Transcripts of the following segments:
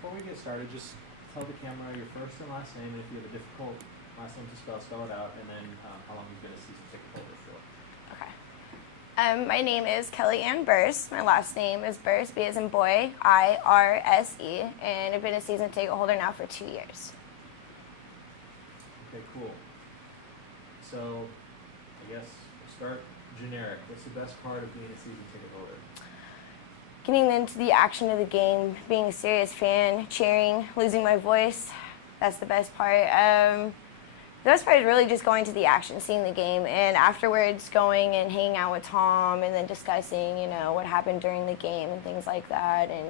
before we get started, just tell the camera your first and last name, and if you have a difficult last name to spell it out, and then how long you've been a season ticket holder for. Okay. My name is Kelly Ann Burse. My last name is Burse, B as in boy, I-R-S-E, and I've been a season ticket holder now for 2 years. Okay, cool. So, I guess we'll start generic. What's the best part of being a season ticket holder? Getting into the action of the game, being a serious fan, cheering, losing my voice, that's the best part. The best part is really just going to the action, seeing the game, and afterwards going and hanging out with Tom and then discussing, what happened during the game and things like that, and,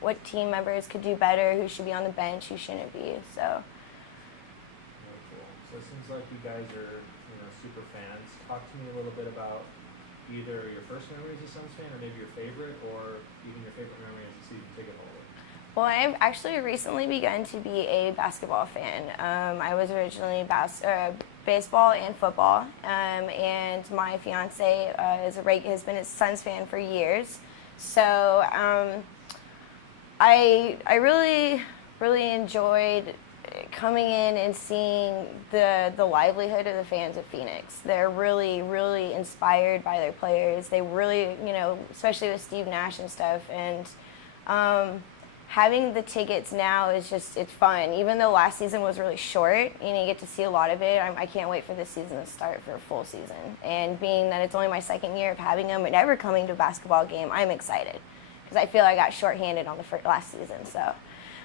what team members could do better, who should be on the bench, who shouldn't be, so. Very cool. So it seems like you guys are, super fans. Talk to me a little bit about either your first memory as a Suns fan, or maybe your favorite, or even your favorite memory as a season ticket holder. Well, I've actually recently begun to be a basketball fan. I was originally baseball and football, and my fiance has been a Suns fan for years. So I really enjoyed coming in and seeing the livelihood of the fans of Phoenix. They're really, really inspired by their players. They really, especially with Steve Nash and stuff, and having the tickets now is it's fun. Even though last season was really short, you get to see a lot of it. I can't wait for this season to start for a full season. And being that it's only my second year of having them and ever coming to a basketball game, I'm excited because I feel I got shorthanded on the last season. So.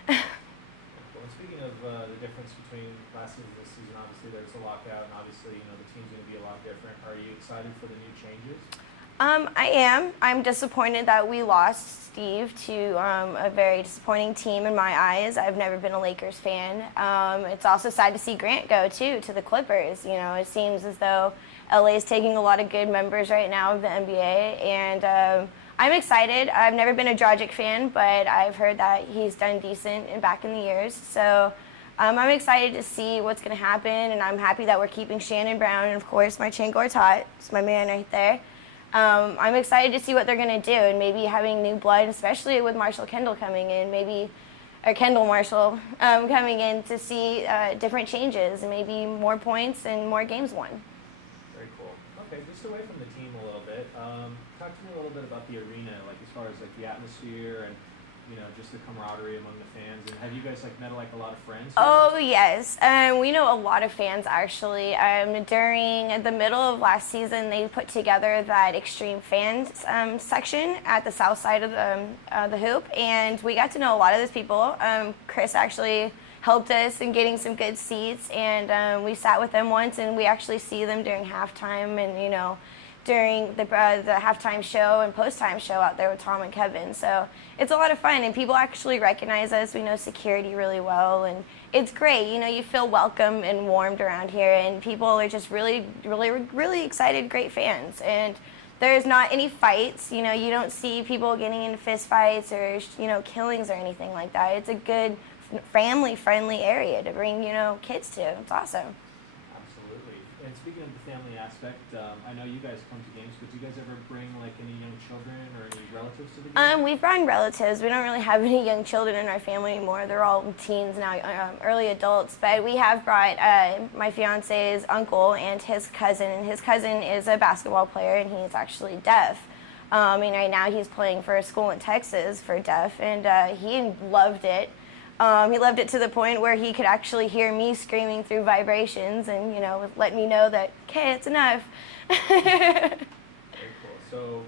Well, speaking of the difference between last season and this season, obviously there's a lockout, and obviously the team's going to be a lot different. Are you excited for the new changes? I am. I'm disappointed that we lost Steve to a very disappointing team in my eyes. I've never been a Lakers fan. It's also sad to see Grant go, too, to the Clippers. It seems as though LA is taking a lot of good members right now of the NBA, and I'm excited. I've never been a Dragic fan, but I've heard that he's done decent back in the years. So I'm excited to see what's going to happen, and I'm happy that we're keeping Shannon Brown and, of course, my Chango Tot. It's my man right there. I'm excited to see what they're going to do, and maybe having new blood, especially with Marshall Kendall coming in, Kendall Marshall coming in to see different changes and maybe more points and more games won. Very cool. Okay, just away from the team a little bit, talk to me a little bit about the arena, as far as the atmosphere and just the camaraderie among the fans. And have you guys met a lot of friends here? Oh yes, we know a lot of fans actually. During the middle of last season, they put together that Extreme Fans section at the south side of the hoop, and we got to know a lot of those people. Chris actually helped us in getting some good seats, and we sat with them once, and we actually see them during halftime, and during the halftime show and post-time show out there with Tom and Kevin. So it's a lot of fun, and people actually recognize us. We know security really well, and it's great. You feel welcome and warmed around here, and people are just really, really, really excited, great fans. And there's not any fights. You don't see people getting into fist fights or, killings or anything like that. It's a good, family-friendly area to bring, kids to. It's awesome. And speaking of the family aspect, I know you guys come to games, but do you guys ever bring any young children or any relatives to the game? We've brought relatives. We don't really have any young children in our family anymore. They're all teens now, early adults. But we have brought my fiance's uncle and his cousin. And his cousin is a basketball player, and he's actually deaf. Right now he's playing for a school in Texas for deaf, and he loved it. He loved it to the point where he could actually hear me screaming through vibrations and, let me know that, okay, it's enough. Very cool. So,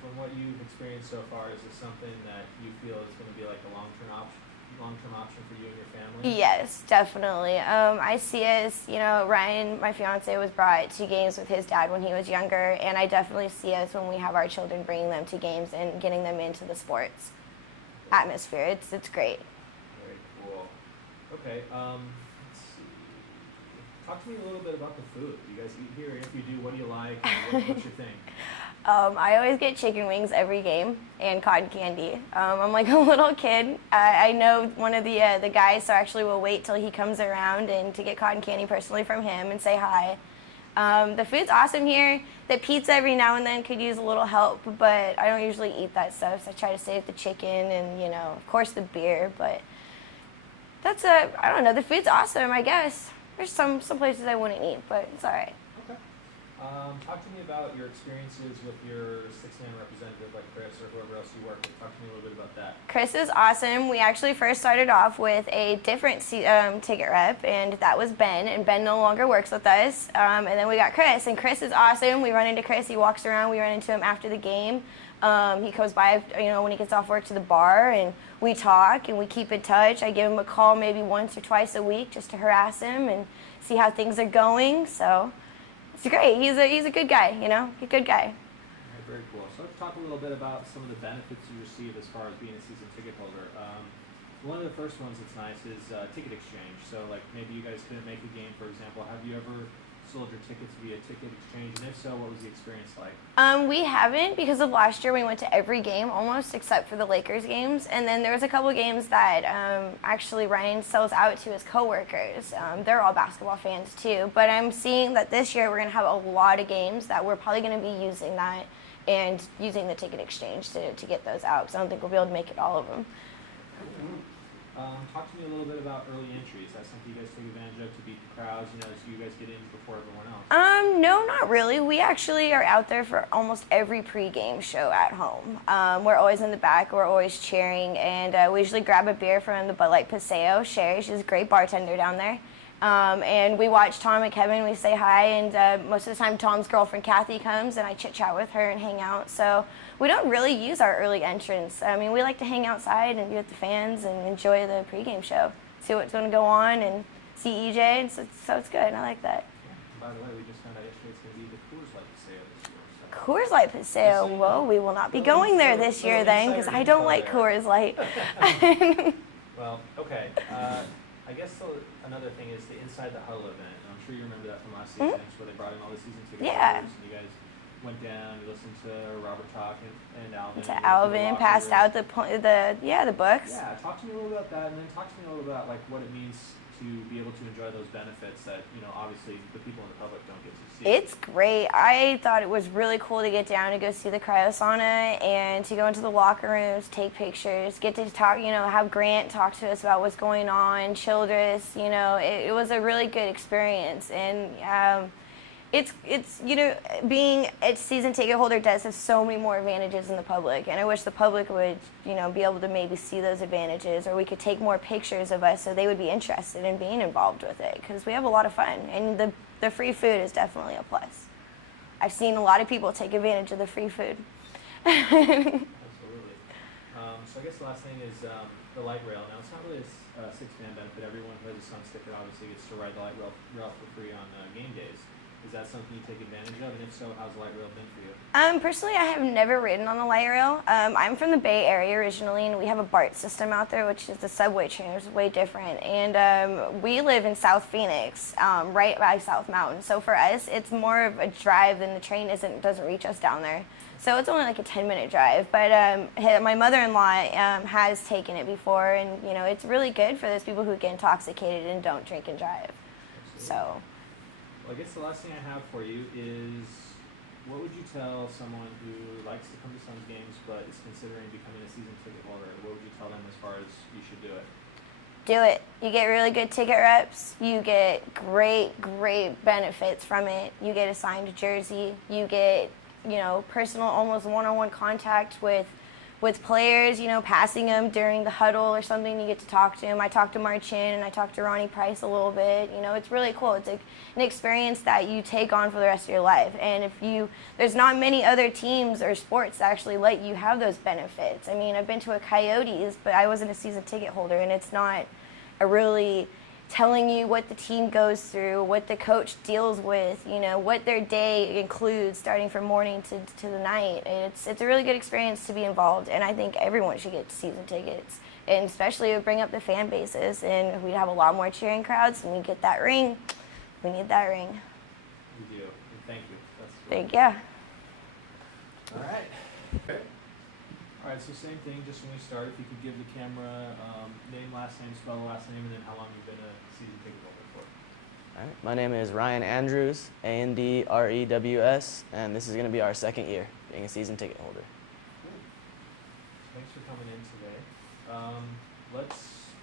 from what you've experienced so far, is this something that you feel is going to be a long-term option for you and your family? Yes, definitely. I see us, Ryan, my fiance, was brought to games with his dad when he was younger, and I definitely see us when we have our children bringing them to games and getting them into the sports atmosphere. It's great. Okay, let's see. Talk to me a little bit about the food. You guys eat here? If you do, what do you like? What's your thing? I always get chicken wings every game and cotton candy. I'm like a little kid. I know one of the guys, so actually we'll wait till he comes around and to get cotton candy personally from him and say hi. The food's awesome here. The pizza every now and then could use a little help, but I don't usually eat that stuff, so I try to save the chicken and, of course the beer, but I don't know, the food's awesome, I guess. There's some places I wouldn't eat, but it's all right. Okay. Talk to me about your experiences with your six-man representative like Chris or whoever else you work with. Talk to me a little bit about that. Chris is awesome. We actually first started off with a different ticket rep, and that was Ben, and Ben no longer works with us. And then we got Chris, and Chris is awesome. We run into Chris. He walks around. We run into him after the game. He comes by, when he gets off work to the bar, and we talk, and we keep in touch. I give him a call maybe once or twice a week just to harass him and see how things are going. So it's great. He's a good guy, a good guy. Okay, very cool. So let's talk a little bit about some of the benefits you receive as far as being a season ticket holder. One of the first ones that's nice is ticket exchange. So like maybe you guys couldn't make a game, for example. Have you ever sold your tickets via ticket exchange? And if so, what was the experience like? We haven't, because of last year we went to every game almost except for the Lakers games, and then there was a couple games that actually Ryan sells out to his coworkers. They're all basketball fans too, but I'm seeing that this year we're going to have a lot of games that we're probably going to be using that and using the ticket exchange to get those out, because I don't think we'll be able to make it all of them. Talk to me a little bit about early entries. That's something you guys take advantage of to beat the crowds, so you guys get in before everyone else. No, not really. We actually are out there for almost every pregame show at home. We're always in the back. We're always cheering, and we usually grab a beer from the Bud Light Paseo. Sherry, she's a great bartender down there. And we watch Tom and Kevin. We say hi, and most of the time Tom's girlfriend Kathy comes, and I chit-chat with her and hang out. So we don't really use our early entrance. I mean, we like to hang outside and be with the fans and enjoy the pregame show, see what's going to go on, and see EJ, and so it's good. I like that. Yeah. By the way, we just found out yesterday it's going to be the Coors Light Paseo this year. So. Coors Light Paseo. Whoa, we will not be going there this year then, because I don't like Coors Light. Well, okay. I guess another thing is the Inside the Huddle event. And I'm sure you remember that from last season, where they brought in all the season ticket holders, and you guys went down, you listened to Robert talk and Alvin. To Alvin, passed out the books. Yeah, talk to me a little about that, and then talk to me a little about like what it means to be able to enjoy those benefits that obviously the people in the public don't get to see. It's great. I thought it was really cool to get down and go see the cryo sauna and to go into the locker rooms, take pictures, get to talk, have Grant talk to us about what's going on, Childress. It was a really good experience, and it's being a season ticket holder does have so many more advantages than the public, and I wish the public would be able to maybe see those advantages, or we could take more pictures of us so they would be interested in being involved with it, because we have a lot of fun, and the free food is definitely a plus. I've seen a lot of people take advantage of the free food. Absolutely. So I guess the last thing is the light rail. Now it's not really a six-man benefit. Everyone who has a Suns ticket obviously gets to ride the light rail for free on game days. Is that something you take advantage of? And if so, how's the light rail been for you? Personally, I have never ridden on the light rail. I'm from the Bay Area originally, and we have a BART system out there, which is the subway train, which is way different. And we live in South Phoenix, right by South Mountain. So for us, it's more of a drive than the train doesn't reach us down there. So it's only like a 10-minute drive. But my mother-in-law has taken it before, and it's really good for those people who get intoxicated and don't drink and drive. Absolutely. So. Well, I guess the last thing I have for you is, what would you tell someone who likes to come to Suns games but is considering becoming a season ticket holder? What would you tell them as far as you should do it? Do it. You get really good ticket reps. You get great benefits from it. You get a signed jersey. You get, personal, almost one-on-one contact with players, passing them during the huddle or something. You get to talk to them. I talked to Marchin and I talked to Ronnie Price a little bit. It's really cool. It's an experience that you take on for the rest of your life. And there's not many other teams or sports that actually let you have those benefits. I mean, I've been to a Coyotes, but I wasn't a season ticket holder, and it's not a really telling you what the team goes through, what the coach deals with, what their day includes starting from morning to the night. It's a really good experience to be involved, and I think everyone should get season tickets, and especially it would bring up the fan bases, and we'd have a lot more cheering crowds, and we get that ring. We need that ring. We do, and thank you. Thank you. All right. Okay. All right, so same thing, just when we start, if you could give the camera name, last name, spell the last name, and then how long you've been a season ticket holder for. All right. My name is Ryan Andrews, Andrews, and this is going to be our second year being a season ticket holder. Cool. Thanks for coming in today.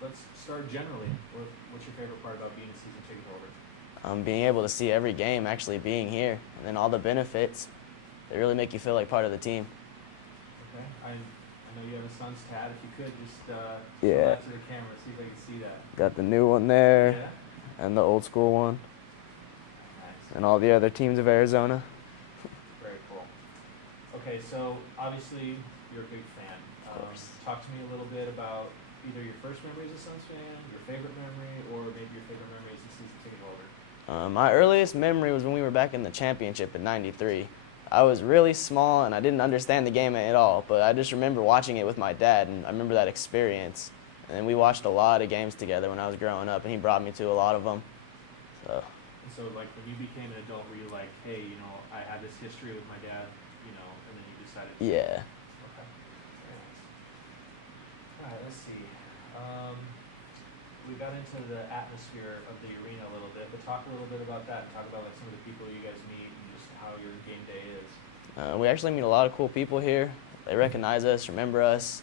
Let's start generally. What's your favorite part about being a season ticket holder? Being able to see every game, actually being here, and then all the benefits, they really make you feel like part of the team. Okay. I know you have a Suns tat. If you could just show Yeah. that to the camera, see if I can see that. Got the new one there, Yeah. and the old school one, Nice. and all the other teams of Arizona. Very cool. Okay, so obviously you're a big fan. Of course. Talk to me a little bit about either your first memory as a Suns fan, your favorite memory, or maybe your favorite memory as a season ticket holder. My earliest memory was when we were back in the championship in '93. I was really small and I didn't understand the game at all, but I just remember watching it with my dad, and I remember that experience. And then we watched a lot of games together when I was growing up, and he brought me to a lot of them. So. And so, like, when you became an adult, were you like, hey, I had this history with my dad, and then you decided to... Yeah. Okay. Very nice. All right, let's see. We got into the atmosphere of the arena a little bit, but talk a little bit about that. Talk about, like, some of the people you guys meet and just how your game day is. We actually meet a lot of cool people here. They recognize us, remember us.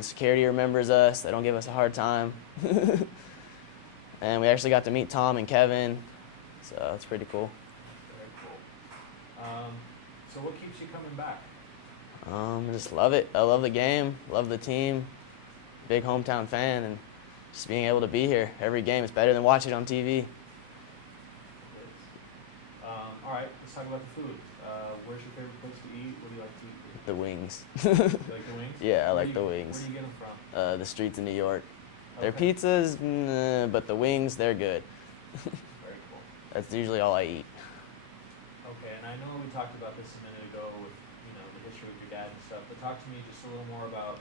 Security remembers us. They don't give us a hard time. And we actually got to meet Tom and Kevin, so it's pretty cool. Very cool. So what keeps you coming back? I just love it. I love the game, love the team, big hometown fan, and just being able to be here every game is better than watching it on TV. All right, let's talk about the food. Where's your favorite place to eat? What do you like to eat? The wings. You like the wings? Yeah, I like the wings. Where do you get them from? The streets in New York. Their Okay. pizzas, nah, but the wings, they're good. Very cool. That's usually all I eat. Okay, and I know we talked about this a minute ago with, the history with your dad and stuff, but talk to me just a little more about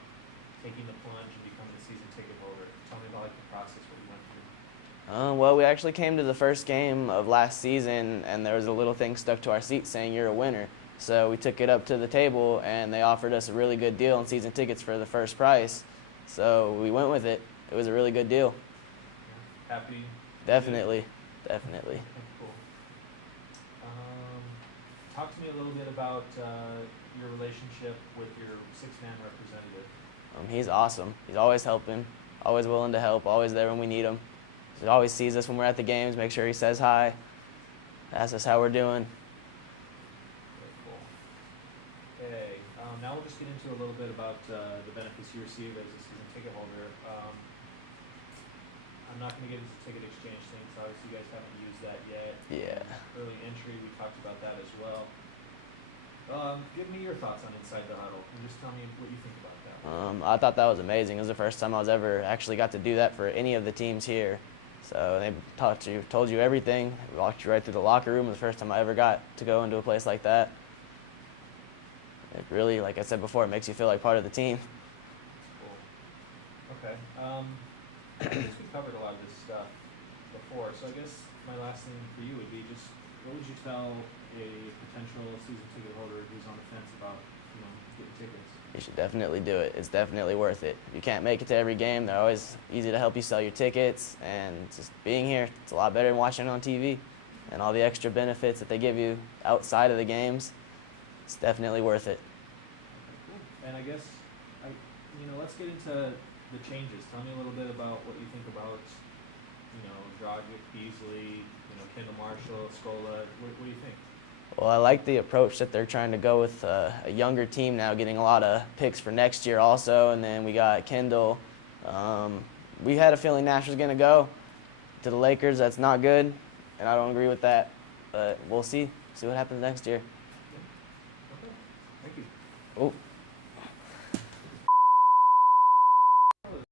taking the plunge and becoming a season ticket holder. Tell me about, like, the process, what you went through. Well, we actually came to the first game of last season, and there was a little thing stuck to our seat saying you're a winner. So we took it up to the table, and they offered us a really good deal on season tickets for the first price. So we went with it. It was a really good deal. Yeah. Happy? Definitely, definitely. Okay, cool. Talk to me a little bit about your relationship with your six-man representative. He's awesome. He's always helping, always willing to help, always there when we need him. He always sees us when we're at the games, make sure he says hi, asks us how we're doing. Very cool. Okay, now we'll just get into a little bit about the benefits you receive as a season ticket holder. I'm not going to get into the ticket exchange thing, so obviously you guys haven't used that yet. Yeah. Early entry, we talked about that as well. Give me your thoughts on Inside the Huddle, and just tell me what you think about that. I thought that was amazing. It was the first time I was ever actually got to do that for any of the teams here. So they told you everything, walked you right through the locker room. It was the first time I ever got to go into a place like that. It really, like I said before, it makes you feel like part of the team. Cool. Okay. I guess we covered a lot of this stuff before, so I guess my last thing for you would be just, what would you tell a potential season ticket holder who's on the fence about, getting tickets? You should definitely do it. It's definitely worth it. If you can't make it to every game, they're always easy to help you sell your tickets, and just being here, it's a lot better than watching it on TV. And all the extra benefits that they give you outside of the games, it's definitely worth it. Okay, cool. And I guess, let's get into the changes. Tell me a little bit about what you think about, Dragic, Beasley, Kendall Marshall, Scola. What do you think? Well, I like the approach that they're trying to go with a younger team now, getting a lot of picks for next year also, and then we got Kendall. We had a feeling Nash was going to go to the Lakers. That's not good, and I don't agree with that, but we'll see what happens next year. Yeah. Okay. Thank you. Oh.